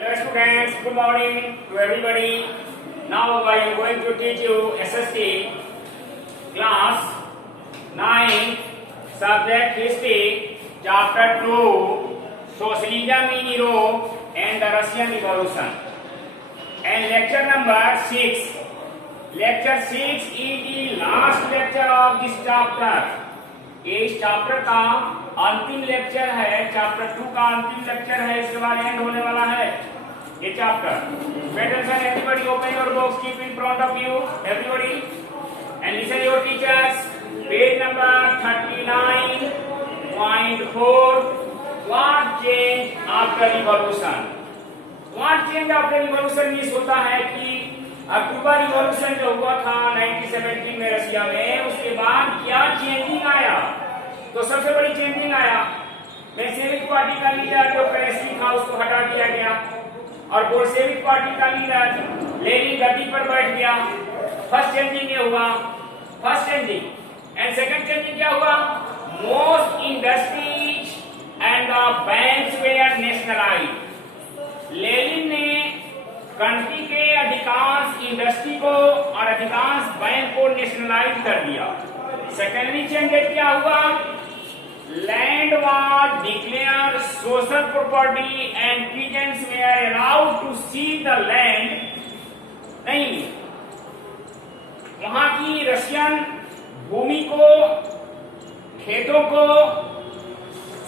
Hello students, good morning to everybody. Now I am going to teach you SST class 9 subject history chapter 2 socialism in Europe and the Russian Revolution and lecture number 6. Lecture 6 is the last lecture of this chapter. इस chapter का अंतिम lecture है, chapter 2 का अंतिम lecture है, इसके बाद and होने वाला है ये chapter. Attention everybody, open your books, keep in front of you everybody and listen your teachers. Page number 39.4. What change after revolution? What change after revolution means होता है कि अक्टूबर रिवॉल्यूशन जो हुआ था 1917 में रशिया में, उसके बाद क्या चेंजिंग आया. तो सबसे बड़ी चेंजिंग आया बोल्शेविक पार्टी का लीडर जो पेरेस्की था उसको हटा दिया गया और बोल्शेविक पार्टी का लीडर लेनिन गद्दी पर बैठ गया. फर्स्ट चेंजिंग ये हुआ, first changing. And second changing क्या हुआ? Most industries and the banks were nationalised. Lenin ने कंट्री के अधिकांश इंडस्ट्री को और अधिकांश बैंक को नेशनलाइज कर दिया. सेकेंडरी चेंज क्या हुआ? Land was declare social property and peasants were allowed to seize the land. नहीं, वहां की रशियन भूमि को, खेतों को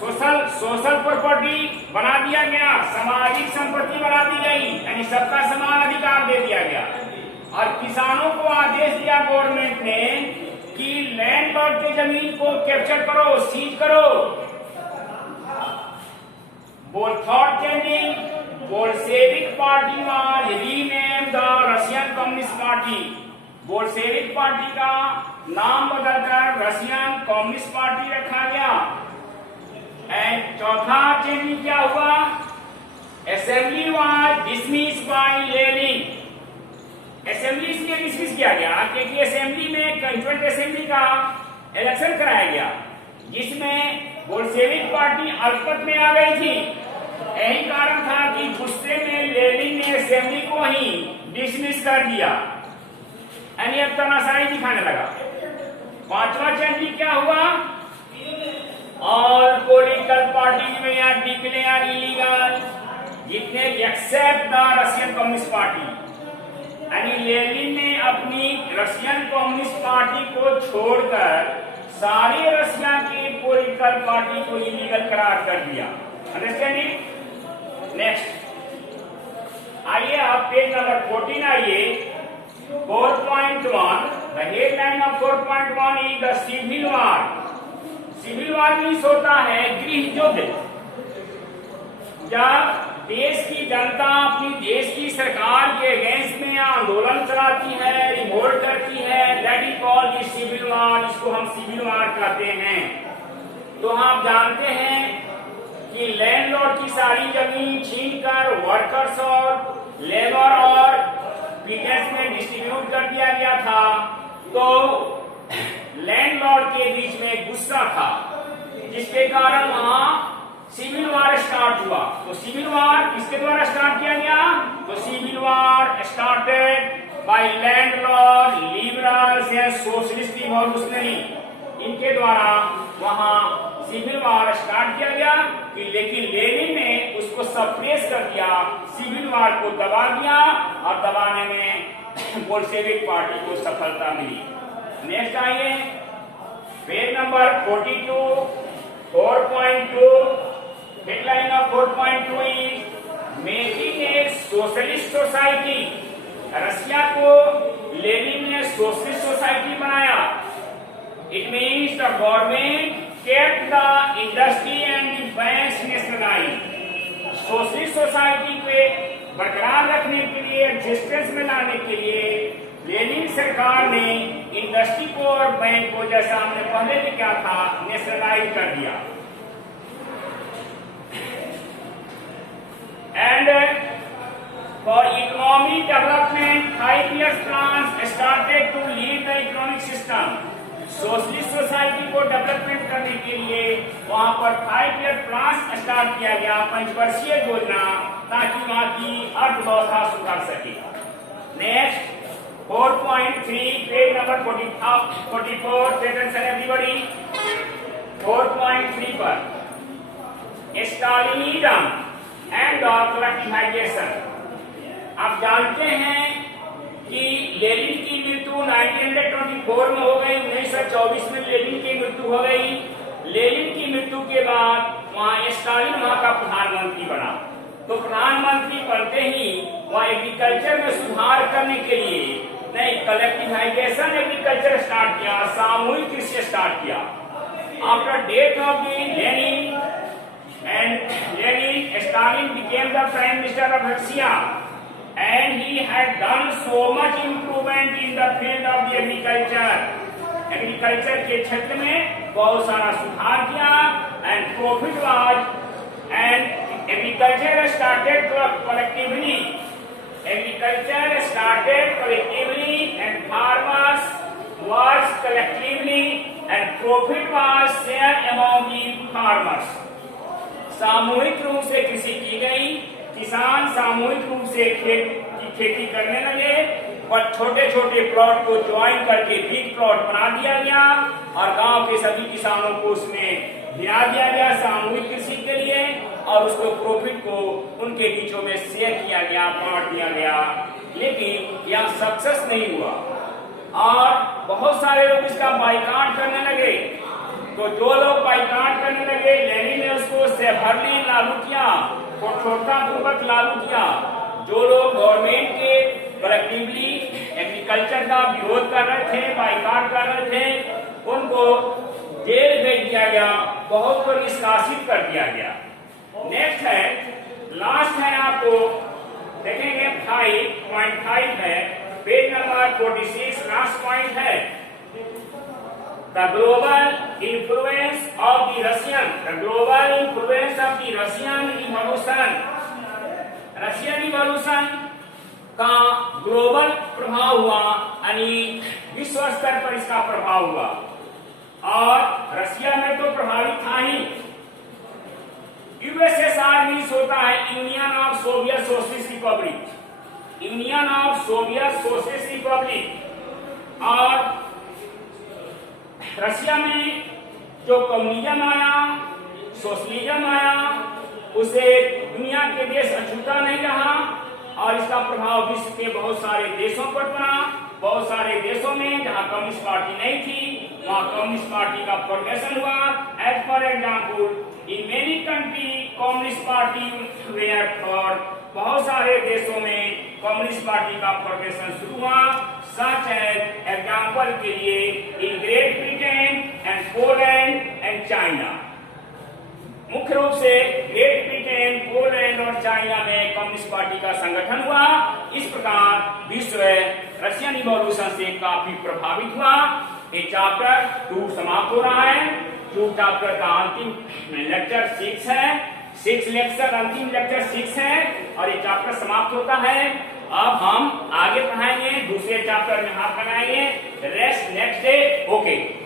सोशल प्रॉपर्टी बना दिया गया, सामाजिक संपत्ति बना दी गई, यानी सबका समान अधिकार दे दिया गया. और किसानों को आदेश दिया गवर्नमेंट ने कि लैंडलॉर्ड की जमीन को कैप्चर करो, सीज करो. Third changing, Bolshevik party was renamed the Russian communist party. Bolshevik party का नाम बदलकर रशियन कम्युनिस्ट पार्टी रखा गया. एंड चौथा चेंजिंग क्या हुआ? Assembly was dismissed by Lenin. Assembly इसलिए डिसमिस किया गया क्योंकि असेंबली में कंस्टिट्यूएंट असेंबली का इलेक्शन कराया गया जिसमें बोल्शेविक पार्टी अल्पमत में आ गई थी. यही कारण था कि गुस्से में लेनिन ने असेंबली को ही डिसमिस कर दिया, यानी अब तमाशाई दिखाने लगा. पांचवा चेंजिंग क्या हुआ? All political parties may are declared illegal, जितने except the Russian communist party. यानी लेनिन ने अपनी रशियन कम्युनिस्ट पार्टी को छोड़कर सारे रशिया के पॉलिटिकल पार्टी को इलीगल करार कर दिया. अंडरस्टैंडिंग? नेक्स्ट आइए, आप पेज नंबर 14 आइए. 4.1. The headline of 4.1 is the civil war. Civil war means होता है गृह युद्ध. जब देश की जनता अपनी देश की सरकार के अगेंस्ट में आंदोलन चलाती है, रिवोल्ट करती है, that is called the civil war. इसको हम सिविल वॉर कहते हैं. तो आप जानते हैं कि लैंडलॉर्ड की सारी जमीन छीनकर वर्कर्स और लेबर और पीजेंट्स में डिस्ट्रीब्यूट कर दिया गया था. तो लैंडलॉर्ड के बीच में गुस्सा था जिसके कारण वहां सिविल वॉर स्टार्ट हुआ. तो सिविल वॉर किसके द्वारा स्टार्ट किया गया? तो civil war started by landlord, liberals and socialist revolutionary. इनके द्वारा वहां सिविल वॉर स्टार्ट किया गया लेकिन लेनिन ने उसको सप्रेस कर दिया, सिविल वॉर को दबा दिया और दबाने में बोल्शेविक पार्टी को सफलता मिली. नेक्स्ट आइए, page number 42. 4.2. Headline of 4.2 is making a socialist society. Russia को लेनिन ने सोशलिस्ट सोसाइटी बनाया. It means the government kept the industry and the banks nationalised. Socialist society को बरकरार रखने के लिए, एग्जिस्टेंस में लाने के लिए लेनिन सरकार ने इंडस्ट्री को और बैंक को, जैसा हमने पहले भी क्या था, नेशनलाइज कर दिया. And for economic development 5 years plans started to lead the economic system. Socialist society को डेवलपमेंट करने के लिए वहां पर 5 year प्लान स्टार्ट किया गया, 5 वर्षीय योजना ताकि वहां की अर्थव्यवस्था सुधर सके। Next 4.3 page number 44 attention everybody. 4.3 पर स्टालिनिज्म एंड कलेक्टिवाइजेशन। आप जानते हैं कि लेनिन की मृत्यु 1924 में हो गई, 1924 में लेनिन की मृत्यु हो गई। लेनिन की मृत्यु के बाद वहां स्टालिन वहां का प्रधानमंत्री बना। तो प्रधानमंत्री बनते ही वहां एग्रीकल्चर में सुधार करने के लिए नहीं कलेक्टिवाइजेशन एग्रीकल्चर स्टार्ट किया, सामूहिक कृषि स्टार्ट किया। After death of the Lenin Stalin became the Prime Minister of Russia and he had done so much improvement in the field of the agriculture. Agriculture के क्षेत्र में बहुत सारा सुधार किया and profit was and agriculture started collectively. Agriculture started collectively and farmers worked collectively and profit was shared among the farmers. सामूहिक रूप से कृषि की गई, किसान सामूहिक रूप से खेती करने लगे और छोटे छोटे प्लॉट को ज्वाइन करके बिग प्लॉट बना दिया गया और गांव के सभी किसानों को उसमें गिरा दिया गया सामूहिक कृषि के लिए और उसको प्रॉफिट को उनके बीचों में शेयर किया गया, बांट दिया गया। लेकिन यह सक्सेस नहीं हुआ और बहुत सारे लोग इसका बाइकाट करने लगे। तो जो लोग बाइकाट करने लगे, लेनिन ने उसको सेफरली लागू किया, कठोरतापूर्वक लागू किया। जो लोग गवर्नमेंट के कलेक्टिवली एग्रीकल्चर का विरोध कर रहे थे, बाइकाट कर रहे थे, उनको जेल भेज दिया गया, बहुत को निष्कासित कर दिया गया। नेक्स्ट है, लास्ट है, आपको देखेंगे 5.5 है, पेज नंबर 46, लास्ट पॉइंट है The global influence of the Russian revolution। Russian revolution का ग्लोबल प्रभाव हुआ, यानी विश्व स्तर पर इसका प्रभाव हुआ और रशिया में तो प्रभावित था ही। यूएसएसआर मीन्स होता है union of Soviet socialist Republic, union of Soviet socialist Republic. और रशिया में जो कम्युनिज्म आया, सोशलिज्म आया, उसे दुनिया के देश अछूता नहीं रहा और इसका प्रभाव विश्व के बहुत सारे देशों पर पड़ा। बहुत सारे देशों में जहां कम्युनिस्ट पार्टी नहीं थी वहां कम्युनिस्ट पार्टी का फॉर्मेशन हुआ। As for example in many country communist party were formed, बहुत सारे देशों में कम्युनिस्ट पार्टी का फॉर्मेशन शुरू हुआ। सच एज एग्जाम्पल के लिए in great Britain and Poland and China. मुख्य रूप से ग्रेट ब्रिटेन, पोलैंड और चाइना में कम्युनिस्ट पार्टी का संगठन हुआ। इस प्रकार विश्व रशियन रिवॉल्यूशन से काफी प्रभावित हुआ। ये चैप्टर 2 समाप्त हो रहा है। 2 चैप्टर का अंतिम लेक्चर 6 है, 6 लेक्चर अंतिम लेक्चर 6 है और ये चैप्टर समाप्त होता है। अब हम आगे पढ़ाएंगे, दूसरे चैप्टर में हाथ लगाएंगे। Rest next day. ओके।